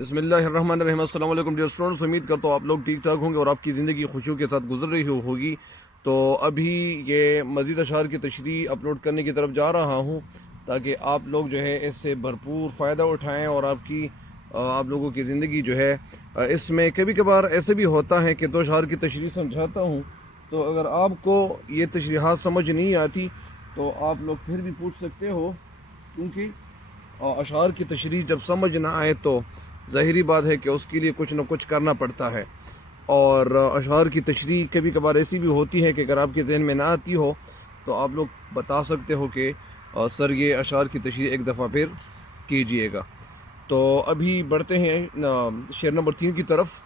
بسم اللہ الرحمن الرحیم۔ السلام علیکم ڈیئر اسٹوڈنٹس، امید کرتا ہوں آپ لوگ ٹھیک ٹھاک ہوں گے اور آپ کی زندگی خوشیوں کے ساتھ گزر رہی ہوگی۔ تو ابھی یہ مزید اشعار کی تشریح اپلوڈ کرنے کی طرف جا رہا ہوں تاکہ آپ لوگ جو ہے اس سے بھرپور فائدہ اٹھائیں اور آپ لوگوں کی زندگی جو ہے اس میں کبھی کبھار ایسے بھی ہوتا ہے کہ دو اشعار کی تشریح سمجھاتا ہوں، تو اگر آپ کو یہ تشریحات سمجھ نہیں آتی تو آپ لوگ پھر بھی پوچھ سکتے ہو، کیونکہ اشعار کی تشریح جب سمجھ نہ آئے تو ظاہری بات ہے کہ اس کے لیے کچھ نہ کچھ کرنا پڑتا ہے۔ اور اشعار کی تشریح کبھی کبھار ایسی بھی ہوتی ہے کہ اگر آپ کے ذہن میں نہ آتی ہو تو آپ لوگ بتا سکتے ہو کہ سر یہ اشعار کی تشریح ایک دفعہ پھر کیجئے گا۔ تو ابھی بڑھتے ہیں شعر نمبر 3 کی طرف،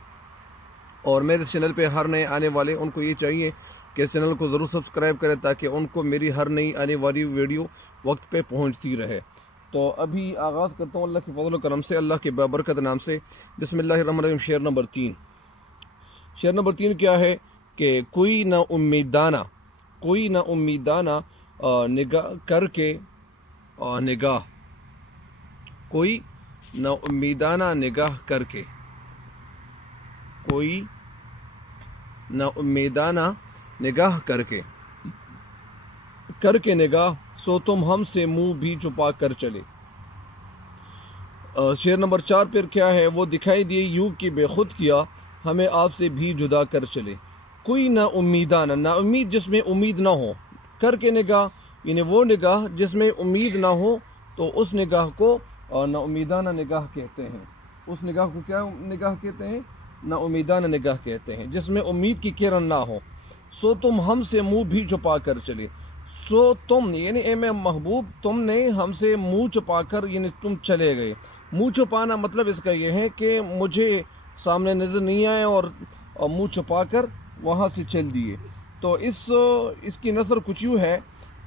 اور میرے اس چینل پہ ہر نئے آنے والے ان کو یہ چاہیے کہ اس چینل کو ضرور سبسکرائب کریں تاکہ ان کو میری ہر نئی آنے والی ویڈیو وقت پہ پہنچتی رہے۔ تو ابھی آغاز کرتا ہوں اللہ کے فضل و کرم سے، اللہ کے بابرکت نام سے۔ بسم اللہ الرحمن الرحیم۔ شعر نمبر 3۔ شعر نمبر 3 کیا ہے کہ کوئی نہ امیدانہ نگاہ کر کے نگاہ، کوئی نہ امیدانہ نگاہ کر کے، کوئی نہ امیدانہ نگاہ کر کے نگاہ، سو تم ہم سے منہ بھی چھپا کر چلے۔ شعر نمبر 4 پر کیا ہے، وہ دکھائی دیے یوں کہ بے خود کیا، ہمیں آپ سے بھی جدا کر چلے۔ کوئی نہ امیدانہ، نا امید جس میں امید نہ ہو، کر کے نگاہ یعنی وہ نگاہ جس میں امید نہ ہو، تو اس نگاہ کو نا امیدانہ نگاہ کہتے ہیں۔ اس نگاہ کو کیا نگاہ کہتے ہیں؟ نا امیدانہ نگاہ کہتے ہیں، جس میں امید کی کرن نہ ہو۔ سو تم ہم سے منہ بھی چھپا کر چلے۔ سو تم یعنی اے میں محبوب، تم نے ہم سے منہ چھپا کر یعنی تم چلے گئے۔ منہ چھپانا مطلب اس کا یہ ہے کہ مجھے سامنے نظر نہیں آئے اور منہ چھپا کر وہاں سے چل دیے۔ تو اس کی نثر کچھ یوں ہے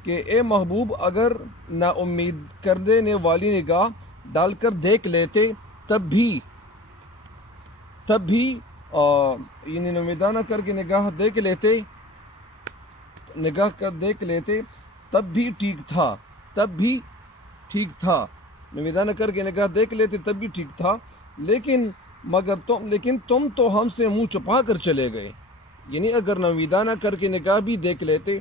کہ اے محبوب، اگر نا امید کر دینے والی نگاہ ڈال کر دیکھ لیتے تب بھی یعنی امیدانہ کر کے نگاہ دیکھ لیتے تب بھی ٹھیک تھا، امیدانہ کر کے نگاہ دیکھ لیتے تب بھی ٹھیک تھا، لیکن تم تو ہم سے منہ چھپا کر چلے گئے۔ یعنی اگر امیدانہ کر کے نگاہ بھی دیکھ لیتے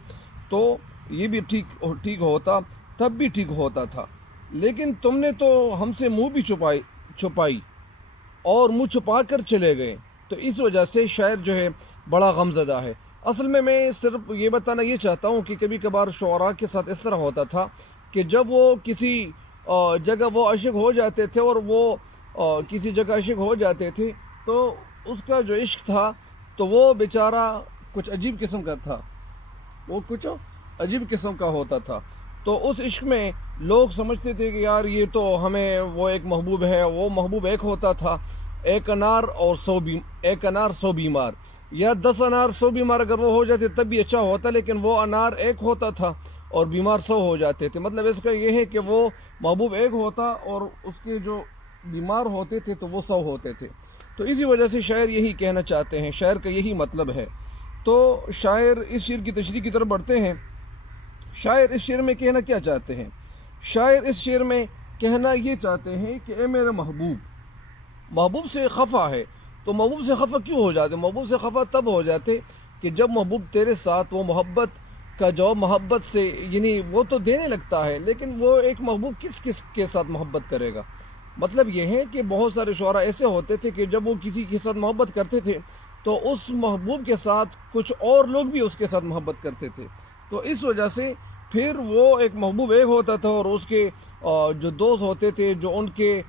تو یہ بھی ٹھیک ہوتا، تب بھی ٹھیک ہوتا تھا، لیکن تم نے تو ہم سے منہ بھی چھپائی اور منہ چھپا کر چلے گئے۔ تو اس وجہ سے شاعر جو ہے بڑا غمزدہ ہے۔ اصل میں صرف یہ بتانا یہ چاہتا ہوں کہ کبھی کبھار شعراء کے ساتھ اس طرح ہوتا تھا کہ جب وہ کسی جگہ وہ عاشق ہو جاتے تھے اور وہ کسی جگہ عاشق ہو جاتے تھے تو اس کا جو عشق تھا تو وہ بیچارہ کچھ عجیب قسم کا تھا، وہ کچھ عجیب قسم کا ہوتا تھا۔ تو اس عشق میں لوگ سمجھتے تھے کہ یار یہ تو ہمیں وہ ایک محبوب ہے، وہ محبوب ایک ہوتا تھا، ایک انار 100 بیمار، یا 10 انار 100 بیمار اگر وہ ہو جاتے تب بھی اچھا ہوتا، لیکن وہ انار ایک ہوتا تھا اور بیمار 100 ہو جاتے تھے۔ مطلب اس کا یہ ہے کہ وہ محبوب ایک ہوتا اور اس کے جو بیمار ہوتے تھے تو وہ 100 ہوتے تھے۔ تو اسی وجہ سے شاعر یہی کہنا چاہتے ہیں، شاعر کا یہی مطلب ہے۔ تو شاعر اس شعر کی تشریح کی طرف بڑھتے ہیں۔ شاعر اس شعر میں کہنا کیا چاہتے ہیں؟ شاعر اس شعر میں کہنا یہ چاہتے ہیں کہ اے میرے محبوب سے خفا ہے۔ تو محبوب سے خفا کیوں ہو جاتے؟ محبوب سے خفا تب ہو جاتے کہ جب محبوب تیرے ساتھ وہ محبت کا جواب محبت سے یعنی وہ تو دینے لگتا ہے، لیکن وہ ایک محبوب کس کے ساتھ محبت کرے گا؟ مطلب یہ ہے کہ بہت سارے شعراء ایسے ہوتے تھے کہ جب وہ کسی کے ساتھ محبت کرتے تھے تو اس محبوب کے ساتھ کچھ اور لوگ بھی اس کے ساتھ محبت کرتے تھے، تو اس وجہ سے پھر وہ ایک محبوب ایک ہوتا تھا اور اس کے جو دوست ہوتے تھے، جو ان کے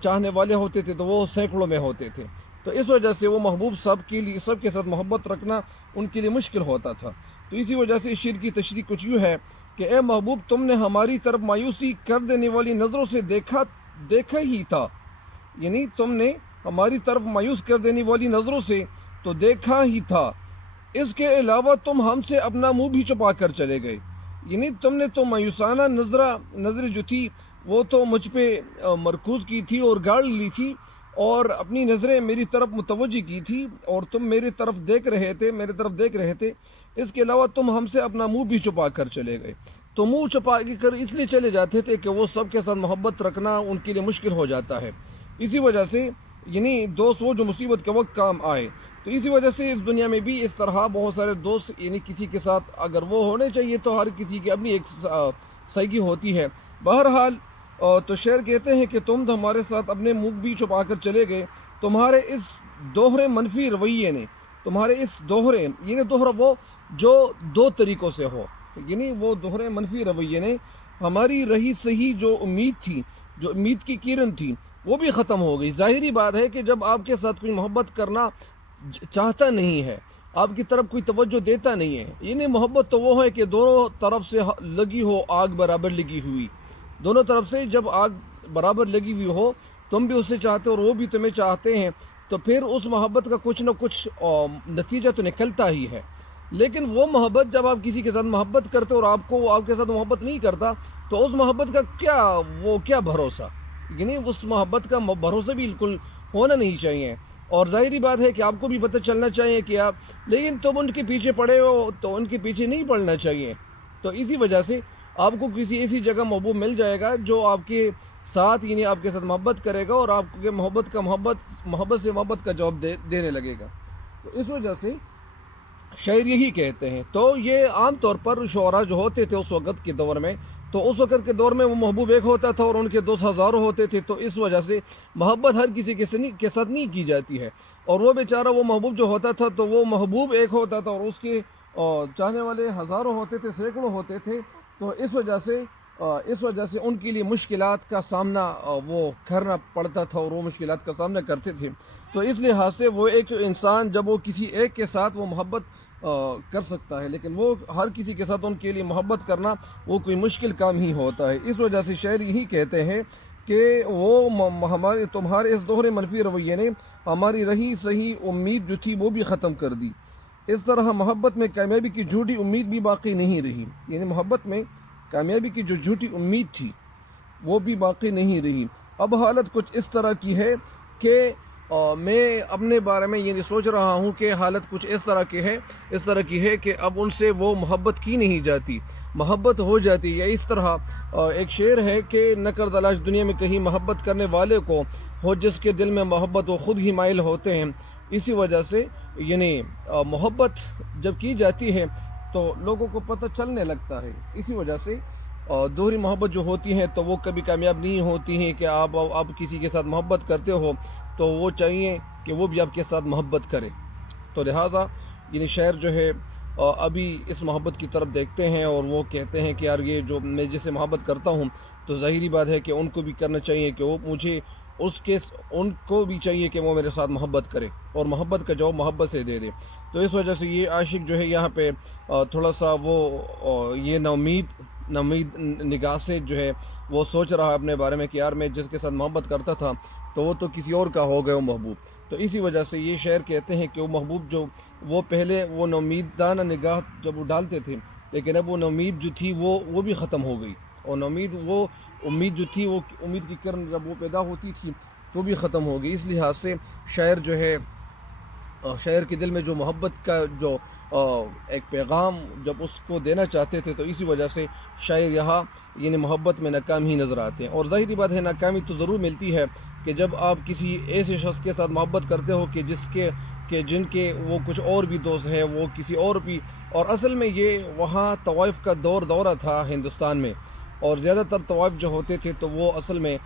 چاہنے والے ہوتے تھے، تو وہ سینکڑوں میں ہوتے تھے۔ تو اس وجہ سے وہ محبوب سب کے ساتھ محبت رکھنا ان کے لیے مشکل ہوتا تھا۔ تو اسی وجہ سے شعر کی تشریح کچھ یوں ہے کہ اے محبوب، تم نے ہماری طرف مایوسی کر دینے والی نظروں سے دیکھا ہی تھا، یعنی تم نے ہماری طرف مایوس کر دینے والی نظروں سے تو دیکھا ہی تھا، اس کے علاوہ تم ہم سے اپنا منہ بھی چھپا کر چلے گئے۔ یعنی تم نے تو مایوسانہ نظر جو تھی وہ تو مجھ پہ مرکوز کی تھی اور گاڑ لی تھی اور اپنی نظریں میری طرف متوجہ کی تھی اور تم میری طرف دیکھ رہے تھے، اس کے علاوہ تم ہم سے اپنا منہ بھی چھپا کر چلے گئے۔ تو منہ چھپا کر اس لیے چلے جاتے تھے کہ وہ سب کے ساتھ محبت رکھنا ان کے لیے مشکل ہو جاتا ہے۔ اسی وجہ سے یعنی دوست وہ جو مصیبت کے وقت کام آئے. تو اسی وجہ سے اس دنیا میں بھی اس طرح بہت سارے دوست یعنی کسی کے ساتھ اگر وہ ہونے چاہیے تو ہر کسی کی اپنی ایک سائیکی ہوتی ہے. بہرحال تو شعر کہتے ہیں کہ تم ہمارے ساتھ اپنے منہ بھی چھپا کر چلے گئے. تمہارے اس دوہرے منفی رویے نے، تمہارے اس دوہرے یعنی دوہرا وہ جو دو طریقوں سے ہو، یعنی وہ دوہرے منفی رویے نے ہماری رہی صحیح جو امید تھی، جو امید کی کرن تھی، وہ بھی ختم ہو گئی. ظاہری بات ہے کہ جب آپ کے ساتھ کوئی محبت کرنا چاہتا نہیں ہے، آپ کی طرف کوئی توجہ دیتا نہیں ہے، یعنی محبت تو وہ ہے کہ دونوں طرف سے لگی ہو آگ برابر لگی ہوئی. دونوں طرف سے جب آگ برابر لگی ہوئی ہو، تم بھی اسے چاہتے ہو اور وہ بھی تمہیں چاہتے ہیں، تو پھر اس محبت کا کچھ نہ کچھ نتیجہ تو نکلتا ہی ہے. لیکن وہ محبت جب آپ کسی کے ساتھ محبت کرتے اور آپ کو وہ آپ کے ساتھ محبت نہیں کرتا، تو اس محبت کا کیا بھروسہ، یعنی اس محبت کا بھروسہ بھی بالکل ہونا نہیں چاہیے. اور ظاہری بات ہے کہ آپ کو بھی پتہ چلنا چاہیے کہ آپ، لیکن تم ان کے پیچھے پڑے ہو تو ان کے پیچھے نہیں پڑنا چاہیے. تو اسی وجہ سے آپ کو کسی ایسی جگہ محبوب مل جائے گا جو آپ کے ساتھ یعنی آپ کے ساتھ محبت کرے گا اور آپ کے محبت سے محبت کا جواب دینے لگے گا. تو اس وجہ سے شاعر یہی کہتے ہیں. تو یہ عام طور پر شعراء جو ہوتے تھے اس وقت کے دور میں، تو اس وقت کے دور میں وہ محبوب ایک ہوتا تھا اور ان کے دوست ہزاروں ہوتے تھے. تو اس وجہ سے محبت ہر کسی کے ساتھ نہیں کی جاتی ہے. اور وہ بیچارہ وہ محبوب جو ہوتا تھا تو وہ محبوب ایک ہوتا تھا اور اس کے چاہنے والے ہزاروں ہوتے تھے، سینکڑوں ہوتے تھے. تو اس وجہ سے ان کے لیے مشکلات کا سامنا وہ کرنا پڑتا تھا اور وہ مشکلات کا سامنا کرتے تھے. تو اس لحاظ سے وہ ایک انسان جب وہ کسی ایک کے ساتھ وہ محبت کر سکتا ہے، لیکن وہ ہر کسی کے ساتھ ان کے لیے محبت کرنا وہ کوئی مشکل کام ہی ہوتا ہے. اس وجہ سے شاعر یہی کہتے ہیں کہ وہ تمہارے اس دوہرے منفی رویے نے ہماری رہی صحیح امید جو تھی وہ بھی ختم کر دی. اس طرح محبت میں کامیابی کی جھوٹی امید بھی باقی نہیں رہی. یعنی محبت میں کامیابی کی جو جھوٹی امید تھی وہ بھی باقی نہیں رہی. اب حالت کچھ اس طرح کی ہے کہ میں اپنے بارے میں یہ سوچ رہا ہوں کہ حالت کچھ اس طرح کی ہے کہ اب ان سے وہ محبت کی نہیں جاتی، محبت ہو جاتی ہے. اس طرح ایک شعر ہے کہ نہ کر تلاش دنیا میں کہیں محبت کرنے والے کو، ہو جس کے دل میں محبت وہ خود ہی مائل ہوتے ہیں. اسی وجہ سے یعنی محبت جب کی جاتی ہے تو لوگوں کو پتہ چلنے لگتا ہے. اسی وجہ سے دوہری محبت جو ہوتی ہیں تو وہ کبھی کامیاب نہیں ہوتی ہیں. کہ آپ کسی کے ساتھ محبت کرتے ہو تو وہ چاہیے کہ وہ بھی آپ کے ساتھ محبت کرے. تو لہٰذا یعنی شاعر جو ہے ابھی اس محبت کی طرف دیکھتے ہیں اور وہ کہتے ہیں کہ یار یہ جو میں جس سے محبت کرتا ہوں تو ظاہری بات ہے کہ ان کو بھی کرنا چاہیے کہ وہ مجھے ان کو بھی چاہیے کہ وہ میرے ساتھ محبت کرے اور محبت کا جواب محبت سے دے دے. تو اس وجہ سے یہ عاشق جو ہے یہاں پہ تھوڑا سا وہ یہ نومید نگاہ سے جو ہے وہ سوچ رہا ہے اپنے بارے میں کہ یار میں جس کے ساتھ محبت کرتا تھا تو وہ تو کسی اور کا ہو گیا وہ محبوب. تو اسی وجہ سے یہ شعر کہتے ہیں کہ وہ محبوب جو وہ پہلے وہ نومیدانہ نگاہ جب وہ ڈالتے تھے، لیکن اب وہ نومید جو تھی وہ بھی ختم ہو گئی. اور وہ امید جو تھی، وہ امید کی کرن جب وہ پیدا ہوتی تھی تو بھی ختم ہو گئی. اس لحاظ سے شاعر جو ہے شاعر کے دل میں جو محبت کا جو ایک پیغام جب اس کو دینا چاہتے تھے تو اسی وجہ سے شاعر یہاں یعنی محبت میں ناکام ہی نظر آتے ہیں. اور ظاہری بات ہے ناکامی تو ضرور ملتی ہے کہ جب آپ کسی ایسے شخص کے ساتھ محبت کرتے ہو کہ جن کے وہ کچھ اور بھی دوست ہیں، وہ کسی اور بھی. اور اصل میں یہ وہاں طوائف کا دورہ تھا ہندوستان میں، اور زیادہ تر طوائف جو ہوتے تھے تو وہ اصل میں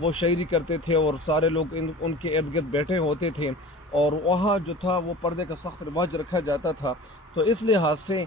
وہ شاعری کرتے تھے اور سارے لوگ ان کے ارد گرد بیٹھے ہوتے تھے. اور وہاں جو تھا وہ پردے کا سخت رواج رکھا جاتا تھا. تو اس لحاظ سے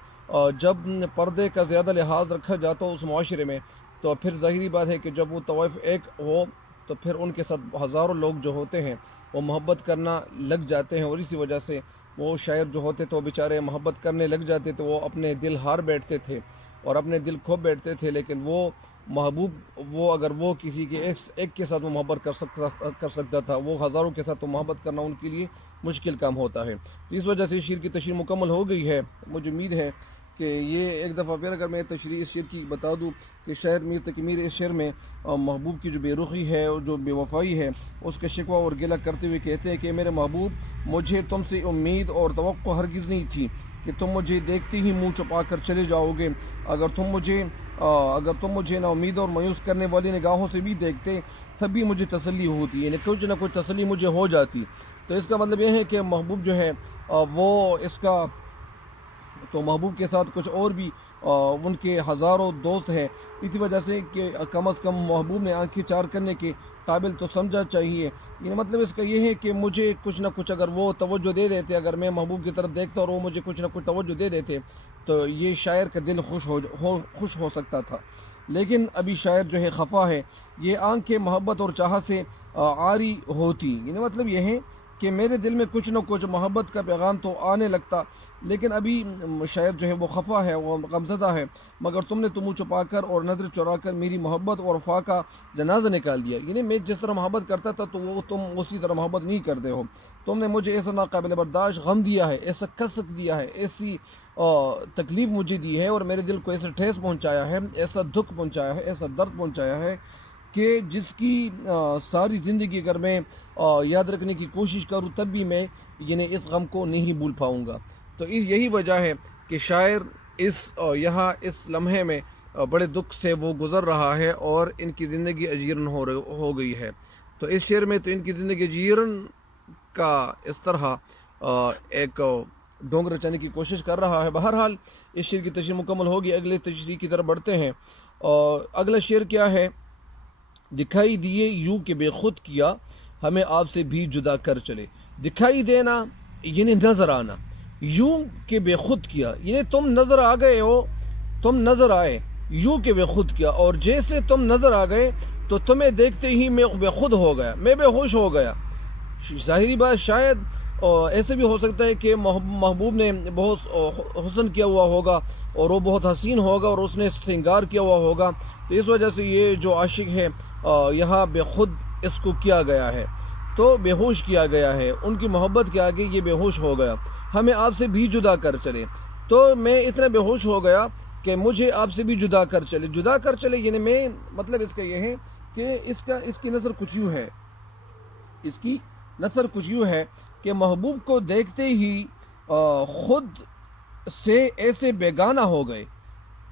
جب پردے کا زیادہ لحاظ رکھا جاتا ہو اس معاشرے میں تو پھر ظاہری بات ہے کہ جب وہ طوائف ایک ہو تو پھر ان کے ساتھ ہزاروں لوگ جو ہوتے ہیں وہ محبت کرنا لگ جاتے ہیں. اور اسی وجہ سے وہ شاعر جو ہوتے تو بیچارے محبت کرنے لگ جاتے تو وہ اپنے دل ہار بیٹھتے تھے اور اپنے دل کھو بیٹھتے تھے. لیکن وہ محبوب اگر وہ کسی کے ایک کے ساتھ وہ محبت کر سکتا تھا، وہ ہزاروں کے ساتھ تو محبت کرنا ان کے لیے مشکل کام ہوتا ہے. تو اس وجہ سے شعر کی تشریح مکمل ہو گئی ہے. مجھے امید ہے کہ یہ ایک دفعہ پھر اگر میں تشریح اس شعر کی بتا دوں کہ شاعر میر تقی میر اس شعر میں محبوب کی جو بے رخی ہے اور جو بے وفائی ہے اس کا شکوہ اور گلہ کرتے ہوئے کہتے ہیں کہ میرے محبوب مجھے تم سے امید اور توقع ہرگز نہیں تھی کہ تم مجھے دیکھتے ہی منہ چھپا کر چلے جاؤ گے۔ اگر تم مجھے نا امید اور مایوس کرنے والی نگاہوں سے بھی دیکھتے تب بھی مجھے تسلی ہوتی، یعنی کچھ نہ کچھ تسلی مجھے ہو جاتی۔ تو اس کا مطلب یہ ہے کہ محبوب جو ہے وہ اس کا تو محبوب کے ساتھ کچھ اور بھی ان کے ہزاروں دوست ہیں، اسی وجہ سے کہ کم از کم محبوب نے آنکھیں چار کرنے کے قابل تو سمجھا چاہیے۔ یعنی مطلب اس کا یہ ہے کہ مجھے کچھ نہ کچھ اگر وہ توجہ دے دیتے، اگر میں محبوب کی طرف دیکھتا اور وہ مجھے کچھ نہ کچھ توجہ دے دیتے تو یہ شاعر کا دل خوش ہو سکتا تھا۔ لیکن ابھی شاعر جو ہے خفا ہے، یہ آنکھیں محبت اور چاہت سے عاری ہوتی، یعنی مطلب یہ ہے کہ میرے دل میں کچھ نہ کچھ محبت کا پیغام تو آنے لگتا، لیکن ابھی شاعر جو ہے وہ خفا ہے، وہ غمزدہ ہے، مگر تم نے منہ چھپا کر اور نظر چرا کر میری محبت اور وفا کا جنازہ نکال دیا۔ یعنی میں جس طرح محبت کرتا تھا تو وہ تم اسی طرح محبت نہیں کرتے ہو، تم نے مجھے ایسا ناقابل برداشت غم دیا ہے، ایسا کسک دیا ہے، ایسی تکلیف مجھے دی ہے اور میرے دل کو ایسا ٹھیس پہنچایا ہے، ایسا دکھ پہنچایا ہے، ایسا درد پہنچایا ہے کہ جس کی ساری زندگی اگر میں یاد رکھنے کی کوشش کروں تب بھی میں یعنی اس غم کو نہیں بھول پاؤں گا۔ تو یہی وجہ ہے کہ شاعر یہاں اس لمحے میں بڑے دکھ سے وہ گزر رہا ہے اور ان کی زندگی اجیرن ہو گئی ہے۔ تو اس شعر میں تو ان کی زندگی اجیرن کا اس طرح ایک ڈونگ رچانے کی کوشش کر رہا ہے۔ بہرحال اس شعر کی تشریح مکمل ہوگی، اگلے تشریح کی طرف بڑھتے ہیں۔ اور اگلا شعر کیا ہے؟ دکھائی دیے یوں کہ بے خود کیا ہمیں آپ سے بھی جدا کر چلے۔ دکھائی دینا یعنی نظر آنا، یوں کہ بے خود کیا یعنی تم نظر آ گئے ہو، تم نظر آئے، یوں کہ بے خود کیا، اور جیسے تم نظر آ گئے تو تمہیں دیکھتے ہی میں بے خود ہو گیا، میں بے ہوش ہو گیا۔ ظاہری بات شاید ایسے بھی ہو سکتا ہے کہ محبوب نے بہت حسن کیا ہوا ہوگا اور وہ بہت حسین ہوگا اور اس نے سنگار کیا ہوا ہوگا، تو اس وجہ سے یہ جو عاشق ہے یہاں بے خود اس کو کیا گیا ہے، تو بے ہوش کیا گیا ہے، ان کی محبت کے آگے یہ بے ہوش ہو گیا۔ ہمیں آپ سے بھی جدا کر چلے، تو میں اتنا بے ہوش ہو گیا کہ مجھے آپ سے بھی جدا کر چلے یعنی میں مطلب اس کا یہ ہے کہ اس کی نظر کچھ یوں ہے، اس کی نظر کچھ یوں ہے کہ محبوب کو دیکھتے ہی خود سے ایسے بیگانہ ہو گئے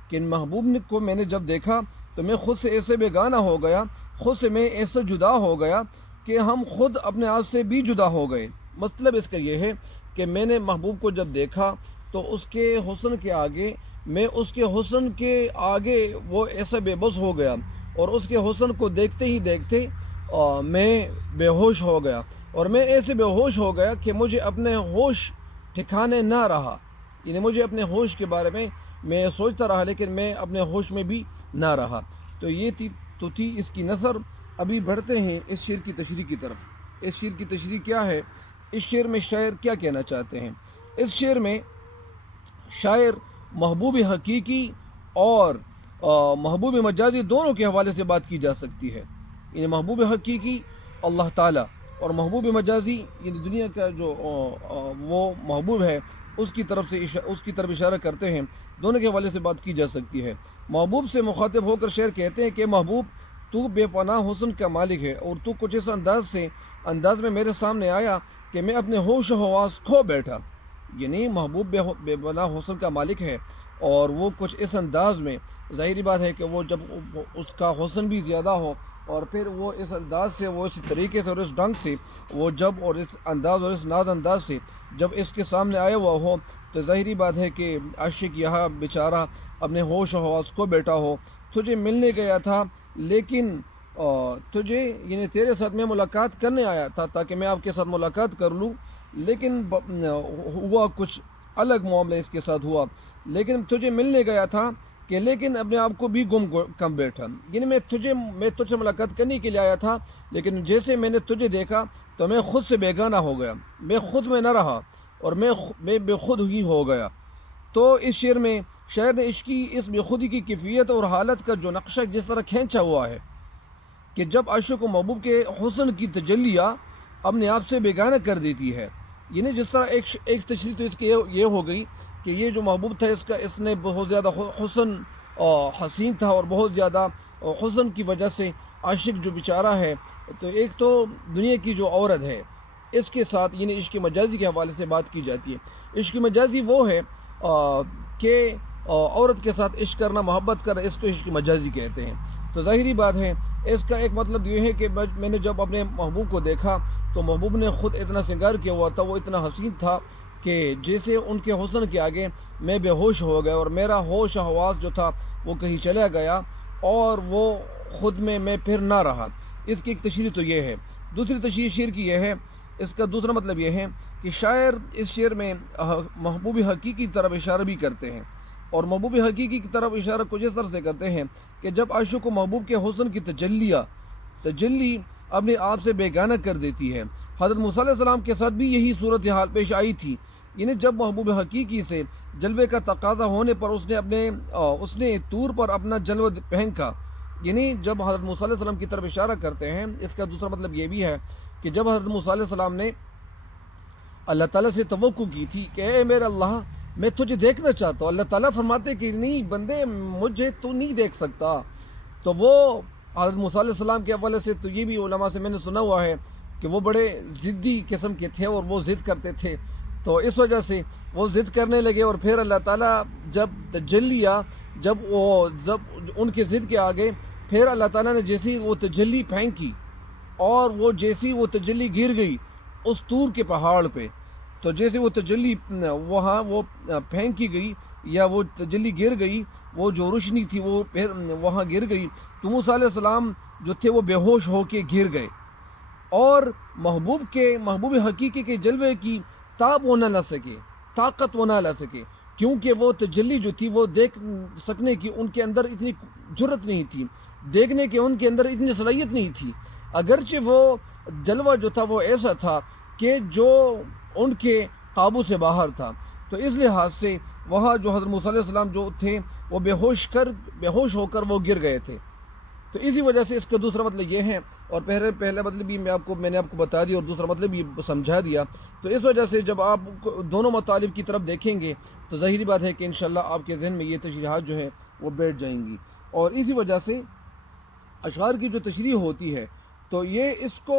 کہ محبوب کو میں نے جب دیکھا تو میں خود سے ایسے بیگانہ ہو گیا، خود سے میں ایسے جدا ہو گیا کہ ہم خود اپنے آپ سے بھی جدا ہو گئے۔ مطلب اس کا یہ ہے کہ میں نے محبوب کو جب دیکھا تو اس کے حسن کے آگے میں اس کے حسن کے آگے وہ ایسا بے بس ہو گیا اور اس کے حسن کو دیکھتے ہی دیکھتے میں بے ہوش ہو گیا، اور میں ایسے بے ہوش ہو گیا کہ مجھے اپنے ہوش ٹھکانے نہ رہا، یعنی مجھے اپنے ہوش کے بارے میں سوچتا رہا لیکن میں اپنے ہوش میں بھی نہ رہا۔ تو یہ تھی اس کی نظر۔ ابھی بڑھتے ہیں اس شعر کی تشریح کی طرف۔ اس شعر کی تشریح کیا ہے؟ اس شعر میں شاعر کیا کہنا چاہتے ہیں؟ اس شعر میں شاعر محبوب حقیقی اور محبوب مجازی دونوں کے حوالے سے بات کی جا سکتی ہے، یعنی محبوب حقیقی اللہ تعالیٰ اور محبوب مجازی یعنی دنیا کا جو وہ محبوب ہے اس کی طرف اشارہ کرتے ہیں، دونوں کے حوالے سے بات کی جا سکتی ہے۔ محبوب سے مخاطب ہو کر شاعر کہتے ہیں کہ محبوب تو بے پناہ حسن کا مالک ہے اور تو کچھ اس انداز میں میرے سامنے آیا کہ میں اپنے ہوش و حواس کھو بیٹھا، یعنی محبوب بے پناہ حسن کا مالک ہے اور وہ کچھ اس انداز میں، ظاہری بات ہے کہ وہ جب اس کا حسن بھی زیادہ ہو اور پھر وہ اس انداز سے، وہ اس طریقے سے اور اس ڈھنگ سے وہ جب اور اس انداز اور اس ناز انداز سے جب اس کے سامنے آیا ہوا ہو تو ظاہری بات ہے کہ عاشق یہاں بیچارہ اپنے ہوش و حواس کو بیٹھا ہو۔ تجھے ملنے گیا تھا لیکن تجھے یعنی تیرے ساتھ میں ملاقات کرنے آیا تھا تاکہ میں آپ کے ساتھ ملاقات کر لوں، لیکن ہوا کچھ الگ معاملہ اس کے ساتھ ہوا، لیکن تجھے ملنے گیا تھا کہ لیکن اپنے آپ کو بھی گم کم بیٹھا، یعنی میں تجھ سے ملاقات کرنے کے لیے آیا تھا لیکن جیسے میں نے تجھے دیکھا تو میں خود سے بیگانہ ہو گیا، میں خود میں نہ رہا اور میں بے خود ہی ہو گیا۔ تو اس شعر میں شاعر نے عشق کی اس بے خودی کی کیفیت اور حالت کا جو نقشہ جس طرح کھینچا ہوا ہے کہ جب عاشق و محبوب کے حسن کی تجلیہ اپنے آپ سے بیگانہ کر دیتی ہے، یعنی جس طرح ایک تشریح تو اس کی یہ ہو گئی کہ یہ جو محبوب تھا اس نے بہت زیادہ حسن حسین تھا، اور بہت زیادہ حسن کی وجہ سے عاشق جو بیچارہ ہے، تو ایک تو دنیا کی جو عورت ہے اس کے ساتھ، یعنی عشق مجازی کے حوالے سے بات کی جاتی ہے۔ عشق مجازی وہ ہے کہ عورت کے ساتھ عشق کرنا، محبت کرنا، اس کو عشق مجازی کہتے ہیں۔ تو ظاہری بات ہے اس کا ایک مطلب یہ ہے کہ میں نے جب اپنے محبوب کو دیکھا تو محبوب نے خود اتنا سنگار کیا ہوا تھا، وہ اتنا حسین تھا کہ جیسے ان کے حسن کے آگے میں بے ہوش ہو گیا، اور میرا ہوش و حواس جو تھا وہ کہیں چلا گیا، اور وہ خود میں پھر نہ رہا۔ اس کی ایک تشریح تو یہ ہے۔ دوسری تشریح شعر کی یہ ہے، اس کا دوسرا مطلب یہ ہے کہ شاعر اس شعر میں محبوب حقیقی کی طرف اشارہ بھی کرتے ہیں، اور محبوب حقیقی کی طرف اشارہ کچھ اس طرح سے کرتے ہیں کہ جب عاشق کو محبوب کے حسن کی تجلی اپنے آپ سے بیگانہ کر دیتی ہے۔ حضرت موسیٰ علیہ السلام کے ساتھ بھی یہی صورتحال پیش آئی تھی، یعنی جب محبوب حقیقی سے جلوے کا تقاضا ہونے پر اس نے طور پر اپنا جلوہ پھینکا، یعنی جب حضرت موسیٰ علیہ السلام کی طرف اشارہ کرتے ہیں، اس کا دوسرا مطلب یہ بھی ہے کہ جب حضرت موسیٰ علیہ السلام نے اللہ تعالیٰ سے توقع کی تھی کہ اے میرے اللہ میں تجھے دیکھنا چاہتا ہوں، اللہ تعالیٰ فرماتے کہ نہیں بندے مجھے تو نہیں دیکھ سکتا، تو وہ حضرت موسیٰ علیہ السلام کے حوالے سے تو یہ بھی علماء سے میں نے سنا ہوا ہے کہ وہ بڑے ضدی قسم کے تھے، اور وہ ضد کرتے تھے، تو اس وجہ سے وہ ضد کرنے لگے، اور پھر اللہ تعالیٰ جب تجلیہ جب ان کے ضد کے آگے پھر اللہ تعالیٰ نے جیسی وہ تجلی پھینکی، اور وہ جیسی وہ تجلی گر گئی اس طور کے پہاڑ پہ، تو جیسے وہ تجلی وہاں وہ پھینکی گئی یا وہ تجلی گر گئی، وہ جو روشنی تھی وہ پھر وہاں گر گئی، تو موسیٰ علیہ السلام جو تھے وہ بے ہوش ہو کے گر گئے، اور محبوب حقیقی کے جلوے کی تاب وہ نہ لا سکے، طاقت وہ نہ لا سکے، کیونکہ وہ تجلی جو تھی وہ دیکھ سکنے کی ان کے اندر اتنی جرت نہیں تھی، دیکھنے کے ان کے اندر اتنی صلاحیت نہیں تھی، اگرچہ وہ جلوہ جو تھا وہ ایسا تھا کہ جو ان کے قابو سے باہر تھا، تو اس لحاظ سے وہاں جو حضرت موسیٰ علیہ السلام جو تھے وہ بے ہوش ہو کر وہ گر گئے تھے۔ تو اسی وجہ سے اس کا دوسرا مطلب یہ ہے، اور پہلا مطلب بھی میں نے آپ کو بتا دیا، اور دوسرا مطلب بھی سمجھا دیا، تو اس وجہ سے جب آپ دونوں مطالب کی طرف دیکھیں گے تو ظاہری بات ہے کہ انشاءاللہ آپ کے ذہن میں یہ تشریحات جو ہے وہ بیٹھ جائیں گی، اور اسی وجہ سے اشعار کی جو تشریح ہوتی ہے تو یہ اس کو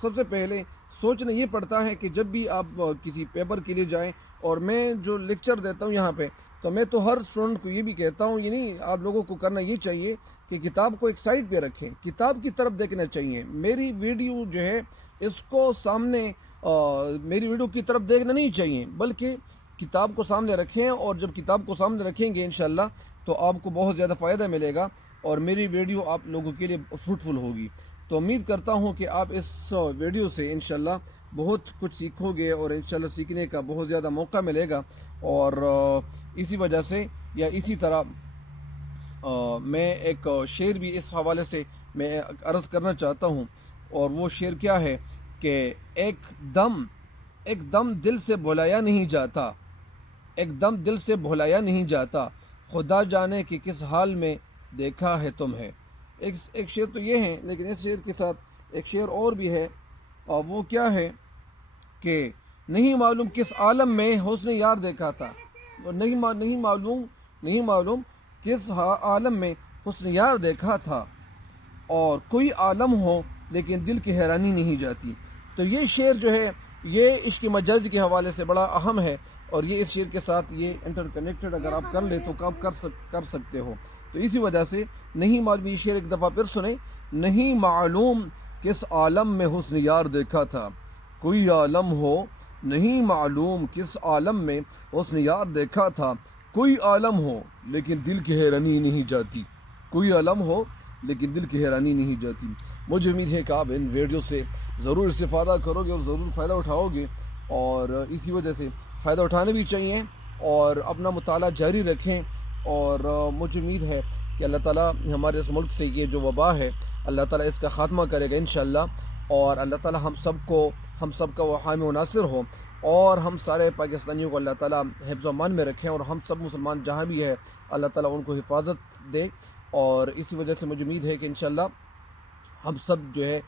سب سے پہلے سوچنا یہ پڑتا ہے کہ جب بھی آپ کسی پیپر کے لیے جائیں، اور میں جو لیکچر دیتا ہوں یہاں پہ تو میں تو ہر اسٹوڈنٹ کو یہ بھی کہتا ہوں، یعنی آپ لوگوں کو کرنا یہ چاہیے کہ کتاب کو ایک سائڈ پہ رکھیں، کتاب کی طرف دیکھنا چاہیے، میری ویڈیو جو ہے اس کو سامنے میری ویڈیو کی طرف دیکھنا نہیں چاہیے، بلکہ کتاب کو سامنے رکھیں، اور جب کتاب کو سامنے رکھیں گے انشاءاللہ تو آپ کو بہت زیادہ فائدہ ملے گا، اور میری ویڈیو آپ لوگوں کے لیے فروٹفل ہوگی۔ تو امید کرتا ہوں کہ آپ اس ویڈیو سے انشاءاللہ بہت کچھ سیکھو گے، اور انشاءاللہ سیکھنے کا بہت زیادہ موقع ملے گا، اور اسی وجہ سے یا اسی طرح میں ایک شعر بھی اس حوالے سے میں عرض کرنا چاہتا ہوں، اور وہ شعر کیا ہے کہ ایک دم دل سے بھلایا نہیں جاتا، ایک دم دل سے بھلایا نہیں جاتا، خدا جانے کہ کس حال میں دیکھا ہے تمہیں۔ ایک شعر تو یہ ہے، لیکن اس شعر کے ساتھ ایک شعر اور بھی ہے، اور وہ کیا ہے کہ نہیں معلوم کس عالم میں حسن یار دیکھا تھا، نہیں معلوم کس عالم میں حسن یار دیکھا تھا، اور کوئی عالم ہو لیکن دل کی حیرانی نہیں جاتی۔ تو یہ شعر جو ہے یہ عشق مجازی کے حوالے سے بڑا اہم ہے، اور یہ اس شعر کے ساتھ یہ انٹر کنیکٹڈ اگر آپ کر لیں تو آپ کر سکتے ہو۔ تو اسی وجہ سے نہیں معلوم، یہ شعر ایک دفعہ پھر سنیں، نہیں معلوم کس عالم میں حسن یار دیکھا تھا، کوئی عالم ہو نہیں معلوم کس عالم میں حسن یار دیکھا تھا، کوئی عالم ہو لیکن دل کی حیرانی نہیں جاتی، کوئی عالم ہو لیکن دل کی حیرانی نہیں جاتی۔ مجھے امید ہے کہ آپ ان ویڈیو سے ضرور استفادہ کرو گے اور ضرور فائدہ اٹھاؤ گے، اور اسی وجہ سے فائدہ اٹھانا بھی چاہیے، اور اپنا مطالعہ جاری رکھیں، اور مجھے امید ہے کہ اللہ تعالیٰ ہمارے اس ملک سے یہ جو وبا ہے اللہ تعالیٰ اس کا خاتمہ کرے گا انشاءاللہ، اور اللہ تعالیٰ ہم سب کا وہ حامی و ناصر ہو، اور ہم سارے پاکستانیوں کو اللہ تعالیٰ حفظ و امان میں رکھیں، اور ہم سب مسلمان جہاں بھی ہے اللہ تعالیٰ ان کو حفاظت دے، اور اسی وجہ سے مجھے امید ہے کہ انشاءاللہ ہم سب جو ہے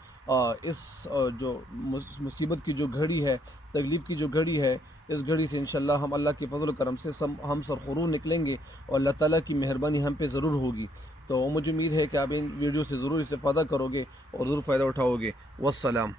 اس جو مصیبت کی جو گھڑی ہے، تکلیف کی جو گھڑی ہے، اس گھڑی سے انشاءاللہ ہم اللہ کے فضل و کرم سے ہم سرخرو نکلیں گے اور اللہ تعالیٰ کی مہربانی ہم پہ ضرور ہوگی. تو مجھے امید ہے کہ آپ ان ویڈیو سے ضرور استفادہ کرو گے اور ضرور فائدہ اٹھاؤ گے. والسلام.